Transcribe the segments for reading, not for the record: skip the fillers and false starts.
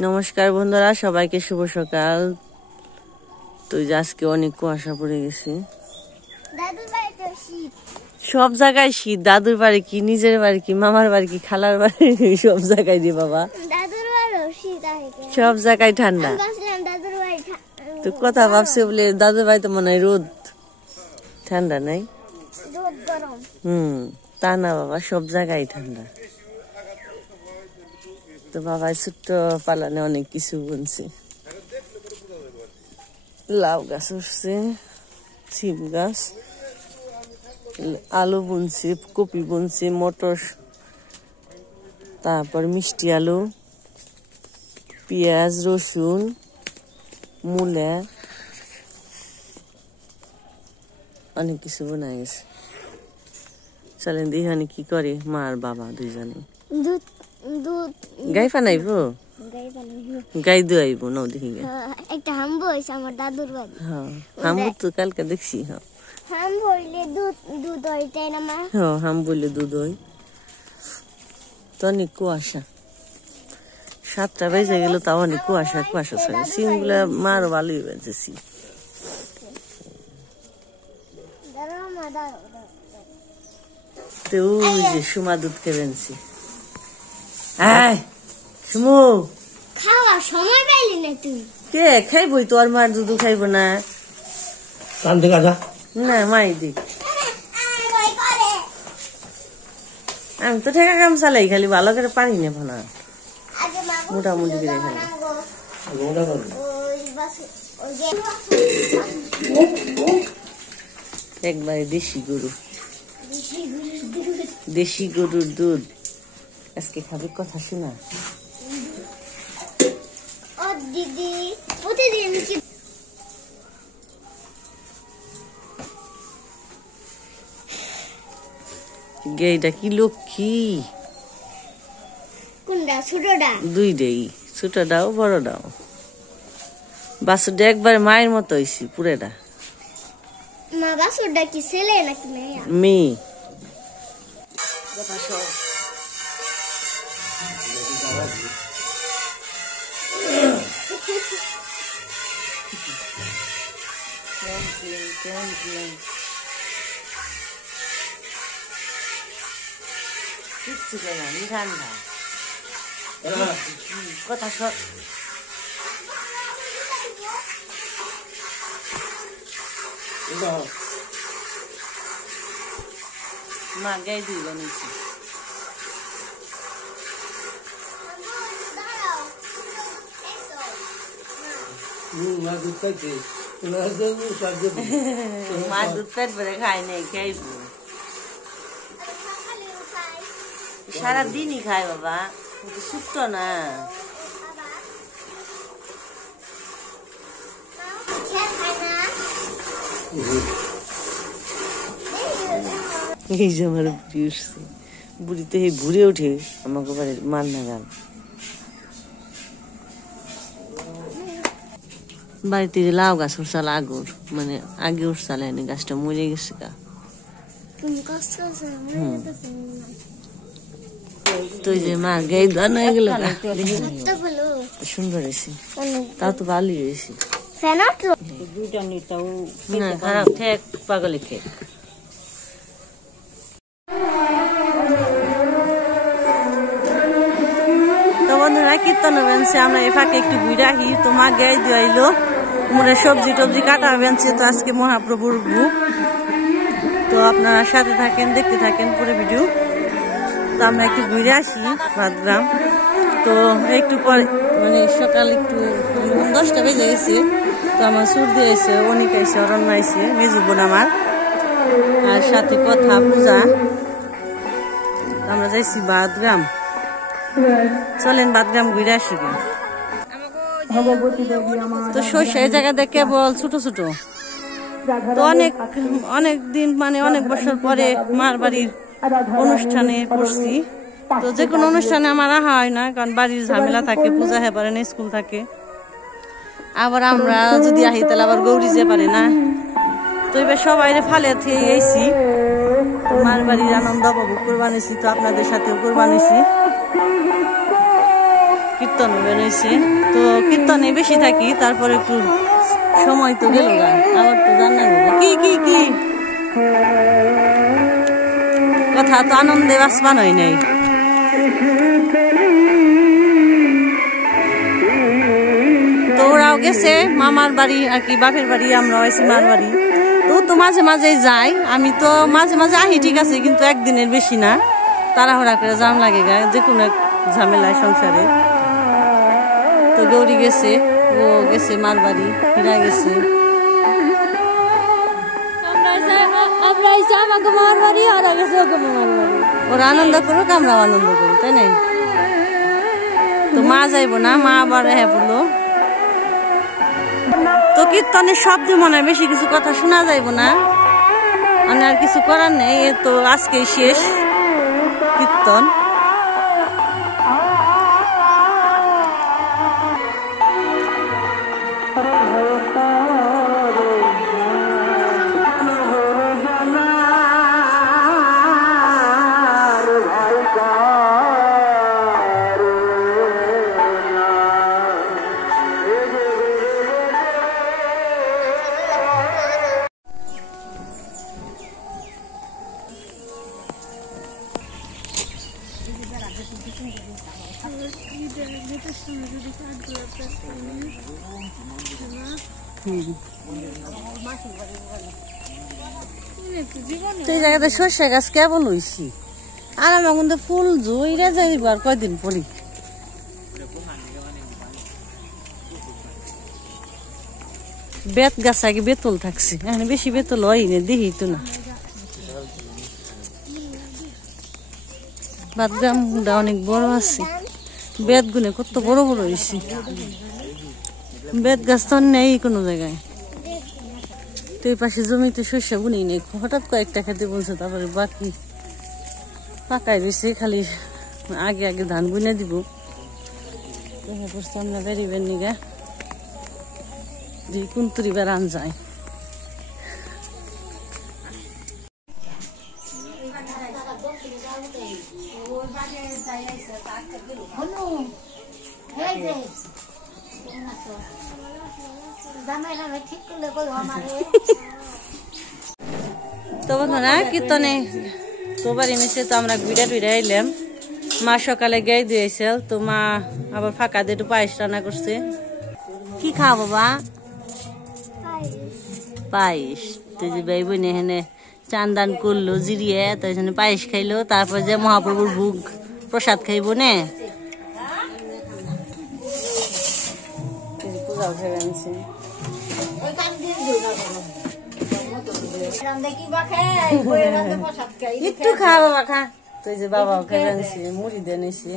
নমস্কার বন্ধুরা, সবাইকে শুভ সকাল। তো আজকে অনেক কুয়াশা পড়ে গেছে, সব জায়গায় শীত। দাদুর বাড়ি কি, নিজের বাড়ি কি, মামার বাড়ি কি, খালার বাড়ি সব জায়গায় রে বাবা, সব জায়গায় ঠান্ডা। তো কথা ভাবছে বলে দাদুর বাড়িতে মনে হয় রোদ, ঠান্ডা নাই। তা না বাবা, সব জায়গায় ঠান্ডা। তো বাবা ছোট্ট পালানে অনেক কিছু বুনছে, লাউ গাছ উঠছে, সিম গাছ, আলু বুনছে, কপি বুনছে, মটর, তারপর মিষ্টি আলু, পেঁয়াজ, রসুন, মূলা, অনেক কিছু বোনা গেছে। চলেন দেখি কি করে মা আর বাবা দুইজনে। গাই ফানাইব, গাই দুয়াইব নাও দেখি। একটা হাম্বু হইছে আমার দাদুর বাড়ি। হ্যাঁ, হাম্বু তো কালকে দেখছি। হ্যাঁ, হাম্বু হইলে দুধ হয়, তাই না মা? হ্যাঁ, হাম্বু হইলে দুধ হয়। তো অনেক কুয়াশা, 7টা বেজে গেল, তাও অনেক কুয়াশা কুয়াশা থাকে। সিম গুলা মারও ভালোই বেজেছি। তো ওই যে সুমা দুধ খেবেনছি। হ্যাঁ সুমু, খাওয়ার সময় পাইলি না তুই? কে খাইবই? তো আর মার দুধ খাইব না? না মাই দিক, আমি তো ঠেকা কাম চালাই, খালি ভালো করে পানি নেব না, মোটামুটি করে খাই। একবারে দেশি গরু, দেশি গরুর দুধ আজকে খাবে। কথা শোনা দিদি, প্রতিদিন কি গেইটা কি লক্ষ্মী। কোনটা? ছোটটা? দুইটাই, ছোটটাও বড়টাও। বাছুরটা একবার মায়ের মতো হয়েছি পুরেটা। মা বাছুরটা কি ছেলে নাকি মেয়ে? মেয়ে। কিচ্ছু কেন, আমি ঠান্ডা কথা সব। মা গাই দিই বানিয়েছি। মা দুধ পেট ভরে খায় নাই, খাইব সারাদিনই খায় বাবা, সুস্থ না। এই যে আমার বুড়ি উঠছে, বুড়ি তো এই ঘুরে উঠে আমাকে বাড়ির মান না গান। বাড়িতে যে লাউ গাছ উঠছাল আগর, মানে আগে উঠছাল, এনে গাছটা মরে গেছে গা। তো যে মা গাই দান হয়ে গেল, সুন্দর হয়েছে, তাও তো ভালোই হয়েছে। না খারাপ, ঠেক পাগলে খেক। তো বন্ধুরা কীর্তন বেনছে, আমরা এ ফাঁকে একটু ঘুরে আহি। তো মা গাই দিয়াইলো, মোড়ে সবজি টবজি কাটা বেনছে। তো আজকে মহাপ্রভুর ভোগ। তো আপনারা সাথে থাকেন, দেখতে থাকেন পুরো ভিডিও। তো আমরা একটু ঘুরে আসি ভাতগ্রাম। তো একটু পরে মানে সকাল একটু 10টা বেজে গেছে। তো আমার সর্দি আইসে, অনেক আইসে, অরণ্য আইসে, মেজু বোন আমার, আর সাথে কথা পূজা। আমরা যাইছি ভাতগ্রাম। চলেন ভাতগ্রাম ঘুরে আসি। তো সর্ষে এই জায়গাতে কেবল ছোট ছোট। তো অনেক দিন মানে অনেক বছর পরে মার বাড়ির অনুষ্ঠানে পড়ছি। তো যে কোনো অনুষ্ঠানে আমার আহা হয় না, কারণ বাড়ির ঝামেলা থাকে, পূজা হয়ে পারে না, স্কুল থাকে। আবার আমরা যদি আহি তাহলে আবার গৌরী যে পারে না। তো এবার সবাই ফালে থেকে এসি, মার বাড়ির আনন্দ উপভোগ করবানিছি। তো আপনাদের সাথেও করবানিছি। কীর্তন বেরোইছে, তো কীর্তনে বেশি থাকি, তারপরে একটু সময় তো গেল গা, আবার তো জানা গেল কি কি কি কথা তো আনন্দে বাসবান হয় নাই। তো ওরাও গেছে মামার বাড়ি আর কি, বাপের বাড়ি, আমরা হয়েছি মার বাড়ি। তো মাঝে মাঝে যাই, আমি তো মাঝে মাঝে আহি ঠিক আছে, কিন্তু একদিনের বেশি না, তাড়াহুড়া করে জাম লাগে গায়ে যে কোনো এক ঝামেলায় সংসারে। তো গৌরী গেছে, ও গেছে মার বাড়ি, হীরা গেছে, ওরা আনন্দ করুক, আমরাও আনন্দ করি, তাই না? তো মা যাইব না, মা আবার হ্যাঁ বললো। তো কীর্তনের শব্দ মনে হয় বেশি কিছু কথা শোনা যাইব না, মানে আর কিছু করার নেই, এ তো আজকেই শেষ কীর্তন। এই জায়গাতে সর্ষে গাছ কেবল হয়েছি, আর আমার কিন্তু ফুল জুইরে যাইব আর কয়দিন পরি। বেত গাছ আগে বেতল থাকছে, এখন বেশি বেতল হয়নি, দেখি তো না। বাদগামটা অনেক বড় আছে, বেত গুনে কত বড় বড় হয়েছে। বেত গাছ তো নেই কোনো জায়গায়। তো এই পাশে জমিতে শস্য বুনি নেই, হঠাৎ কয়েকটা খেতে বলছে, তারপরে বাকি পাকাই রয়েছে, খালি আগে আগে ধান বুনে দিব। আমরা বেরিবেন নিগা দিয়ে কুন্তুরি বেড়ান যায়। তো বন্ধুরা কীর্তনে তোবার এনেছে, তো আমরা ঘুরে টুরে আইলাম। মা সকালে গাই দিয়েছে, তো মা আবার ফাঁকা দিয়ে একটু পায়েস রান্না করছে। কি খাও বাবা? পায়েস। তো যে ভাই বোন এখানে চান দান করলো জিরিয়ে, তো এখানে পায়েস খাইলো, তারপর যে মহাপ্রভুর ভোগ প্রসাদ খাইব নে, পূজাও খেয়ে আনছে। একটু খা বাবা খা। তো যে বাবাও খেয়ে আনছে, মুড়ি দিয়ে নিছে।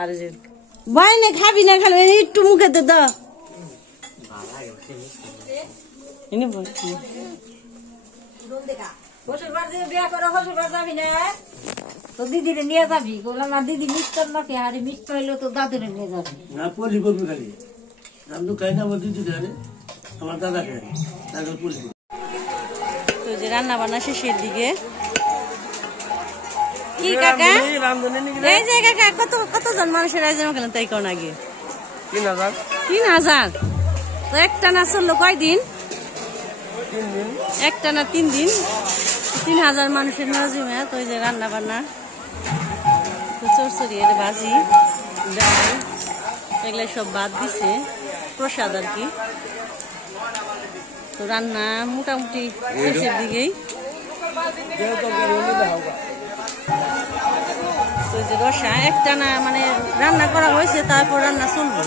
আর যে ভাই না খাবি না, খালি একটু মুখে দে দাও। দিদিরে নিয়ে যাবি, বললাম না দিদি মিষ্টি নাকি, আরে মিষ্টি হইলো তো দাদুরে নিয়ে যাবি। না পলি করবি খালি, আমি তো খাই না, আমার দিদি খাই, আমার দাদা খায়, তারপর পলি। তো যে রান্না বান্না শেষের দিকে। কি কাকা? এই যে কাকা কতজন মানুষের আয়োজন করলেন তাই কোন আগে? 3000। 3000? তো একটা না চললো কয়দিন? 3 দিন। একটা না 3 দিন, 3000 মানুষের নজিমে। তো এই যে রান্না বান্না, চরচড়ি এর ভাজি, ডাল, এগুলো সব বাদ দিছে, প্রসাদ আর কি। তো রান্না মোটামুটি শেষের দিকেই। তো যে রসা একটা না মানে রান্না করা হয়েছে, তারপর রান্না চলবে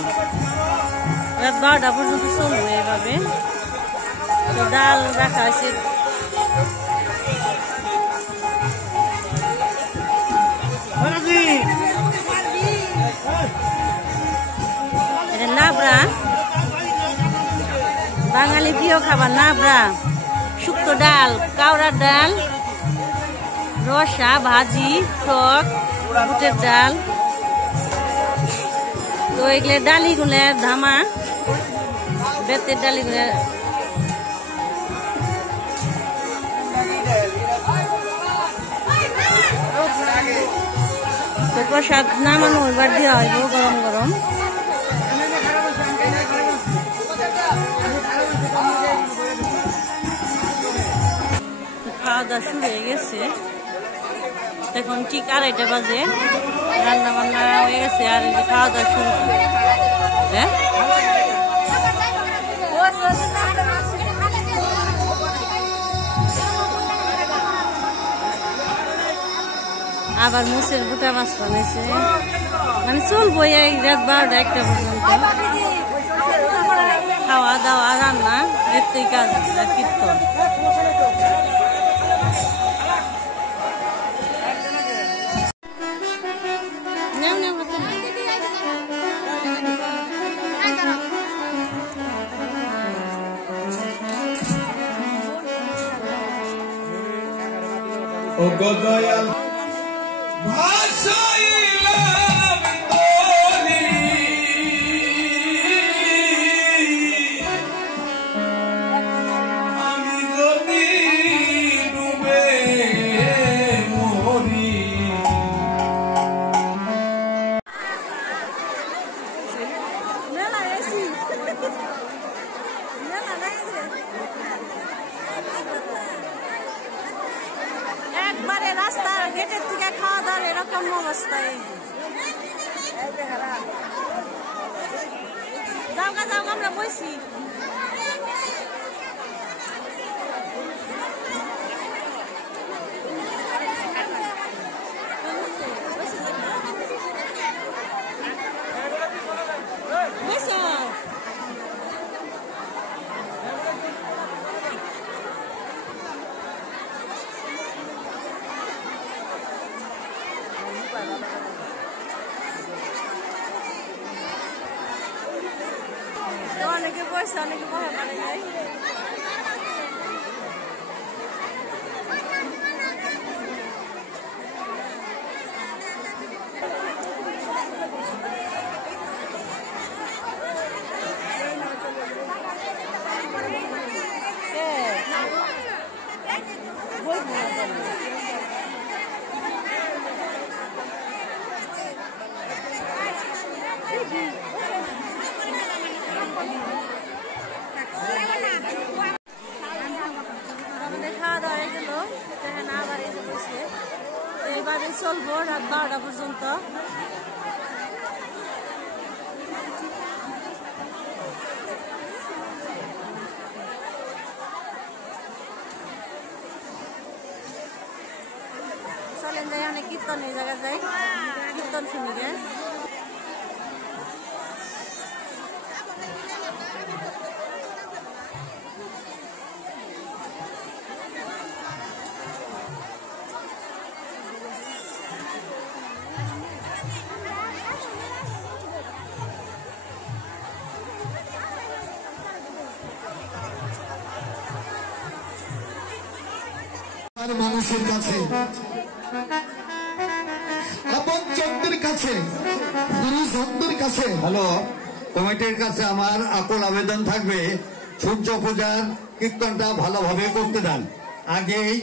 রাত 12টা পর্যন্ত চলবে এইভাবে। তো ডাল রাখা আছে, এটা লাবড়া, বাঙালি প্রিয় খাবার লাবড়া, শুক্তো ডাল, কাওড়ার ডাল, রসা, ভাজি, টক, বুটের ডাল। তো এগুলো ডালিগুলো ধামা, বেতের ডালিগুলো তো প্রসাদ নামানো এবার দেওয়া হইব গরম গরম। খাওয়া দাওয়া শুরু হয়ে গেছে, এখন ঠিক 2:30 বাজে, রান্না বান্না হয়ে গেছে আর খাওয়া দাওয়া শুরু। হ্যাঁ আবার মুসের বুটা মাছ বানাইছে, মানে চলবো এই রাত 12টা 1টা পর্যন্ত খাওয়া দাওয়া রান্না, এরই কাজ কীর্তন। ও গদয়াল ভাষাইলাম তোরি আমি যদি ডুবে মরি। একবারে রাস্তার গেটের থেকে খাওয়া দাওয়ার এরকম অবস্থায়। যাও আমরা বসি। অনেকে বসে অনেকে বসে পারে নাই। এবারে চলবো রাত 12টা পর্যন্ত। চলেন যাই অনেক কীর্তন এই জায়গা যাই, কীর্তন শুনি গে। মানুষের কাছে, আপন চন্দ্রের কাছে, গুরু চন্দ্রের কাছে, হ্যালো কমিটির কাছে আমার আকুল আবেদন থাকবে, সূর্য পূজার কীর্তনটা ভালোভাবে করতে দেন। আগেই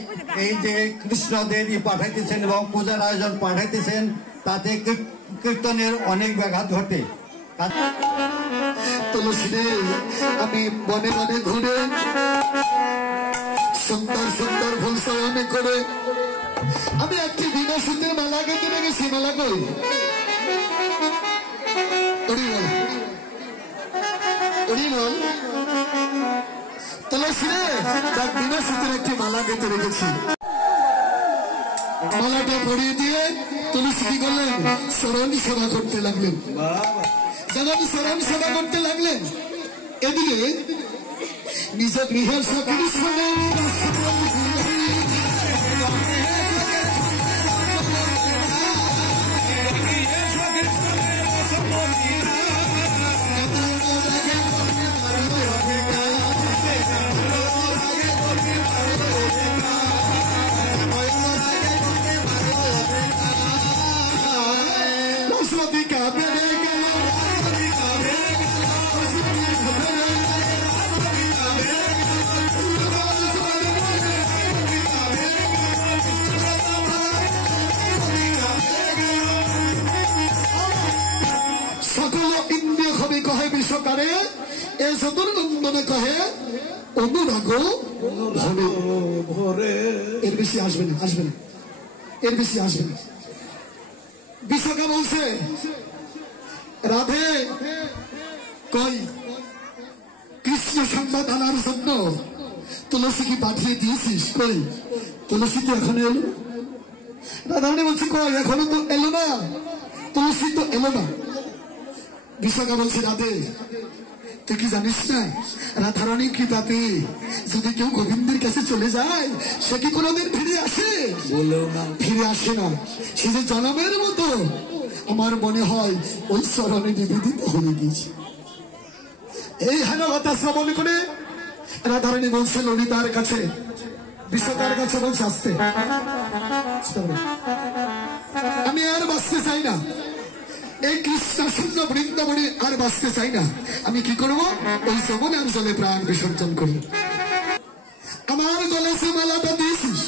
এই যে কৃষ্ণদেবী পাঠাইতেছেন এবং পূজার আয়োজন পাঠাইতেছেন, তাতে কীর্তনের অনেক ব্যাঘাত ঘটে। তুলসী আমি বনে বনে ঘুরে সুন্দর সুন্দর ফুল চয়ন করে আমি একটি বিনা সুতের মালা গেঁথে রেখেছি। মালা কই তুলসী তার বিনা সুতের একটি মালা গেঁথে রেখেছি। মালাটা পরিয়ে দিয়ে তুলসী কি করলেন? চরণ সেবা করতে লাগলেন। যখন চরণ সেবা করতে লাগলেন, এদিকে নিজ গৃহের সকলের সঙ্গে কহে বিশ্বকারে এ সদর নন্দনে কহে অনুরাগ ভরে। এর বেশি আসবে না, আসবে না, এর বেশি আসবে না। বিশ্বকা বলছে রাধে কই কৃষ্ণ সংবাদ আনার জন্য তুলসী কি পাঠিয়ে দিয়েছিস? কই তুলসী তো এখনো এলো না। রাধারানী বলছে কই এখনো তো এলো না, তুলসী তো এলো না। বিশ্বকা বলছে রাধে তুই কি জানিস না রাধারানী কৃপাতে যদি কেউ গোবিন্দের কাছে চলে যায় সে কি কোনোদিন ফিরে আসে? ফিরে আসে না। সে যে জনমের মতো আমার মনে হয় ওই চরণে নিবেদিত হয়ে গিয়েছে। এই হেন কথা শ্রবণ করে রাধারানী বলছে ললিতার কাছে, বিশ্বকার কাছে বলছে আসতে, আমি আর বাঁচতে চাই না, এই কৃষ্ণাশূন্য বৃন্দাবনে আর বাঁচতে চাই না। আমি কি করব? ওই যমুনার জলে প্রাণ বিসর্জন করব। আমার গলে যে মালাটা দিয়েছিস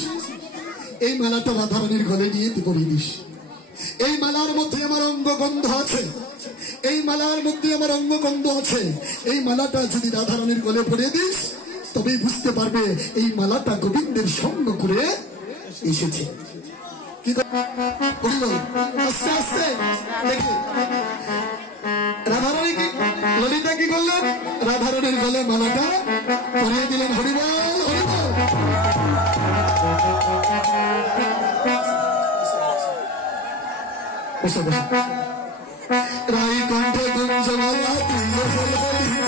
এই মালাটা রাধারানীর গলে নিয়ে পরিয়ে দিস। এই মালার মধ্যে আমার অঙ্গগন্ধ আছে, এই মালার মধ্যে আমার অঙ্গগন্ধ আছে। এই মালাটা যদি রাধারানীর গলে পরিয়ে দিস তবেই বুঝতে পারবে এই মালাটা গোবিন্দের সঙ্গ করে এসেছে। কি আস্তে আস্তে দেখি রাধারানী কি ললিতা কি করলেন? রাধারানীর গলে মালাটা পরিয়ে দিলেন। হরিবল হরিবল। বসো বসো। রাই কণ্ঠে গুঞ্জমালা প্রিয় ললিতা,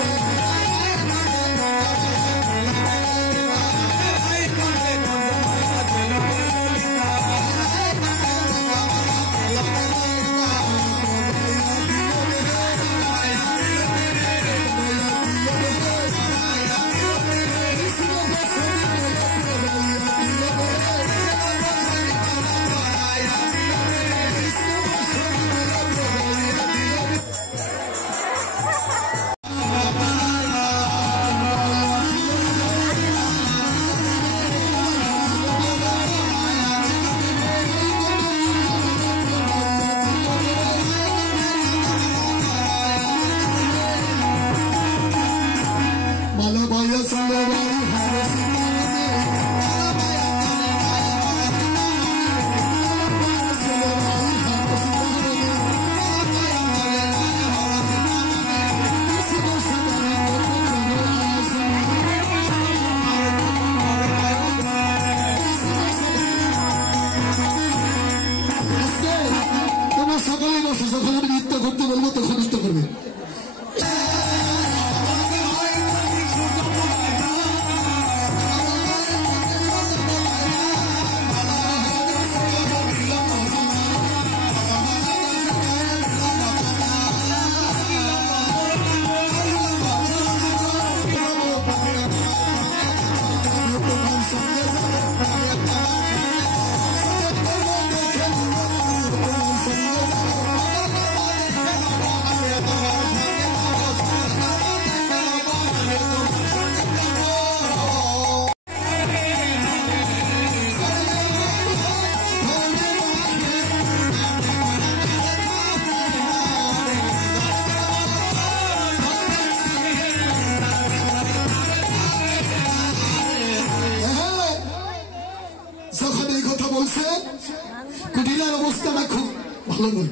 কুটিলার অবস্থাটা খুব ভালো নয়,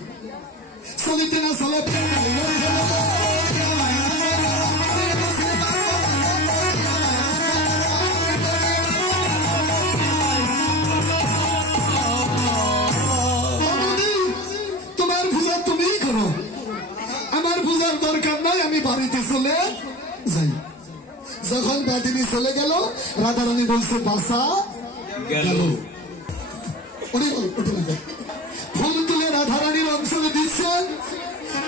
চলিতে না চলে তোমার পূজা তুমিই করো, আমার পূজার দরকার নাই, আমি বাড়িতে চলে যাই। যখন বাদিনী চলে গেল রাধারানী বলছে বাসা গেল। ফুল তুলে রাধারানীর অঞ্চলে দিচ্ছেন,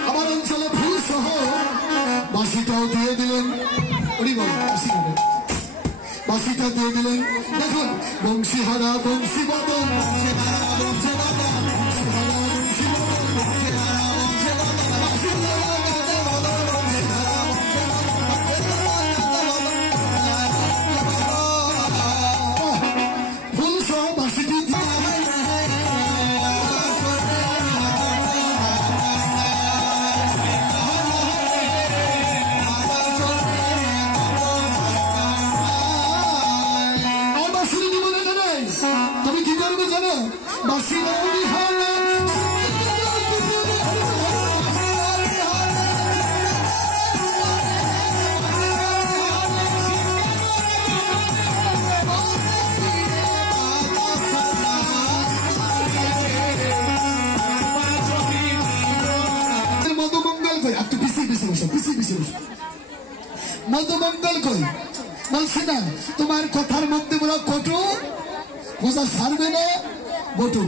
আমার অঞ্চলে ফুল সহ বাসিটাও দিয়ে দিলেন। বাসিটা দিয়ে দিলেন। দেখুন বংশীহারা বংশী বদন, ফুল সহ বাসিটি তুমি কি করবে জানো? বাসি মধুমঙ্গল কই, একটু পিছিয়ে বসো, পিছিয়ে বসো। মধুমঙ্গল কই বলছি না, তোমার কথার মধ্যে বড় কটু বোঝা সারবে না বটু।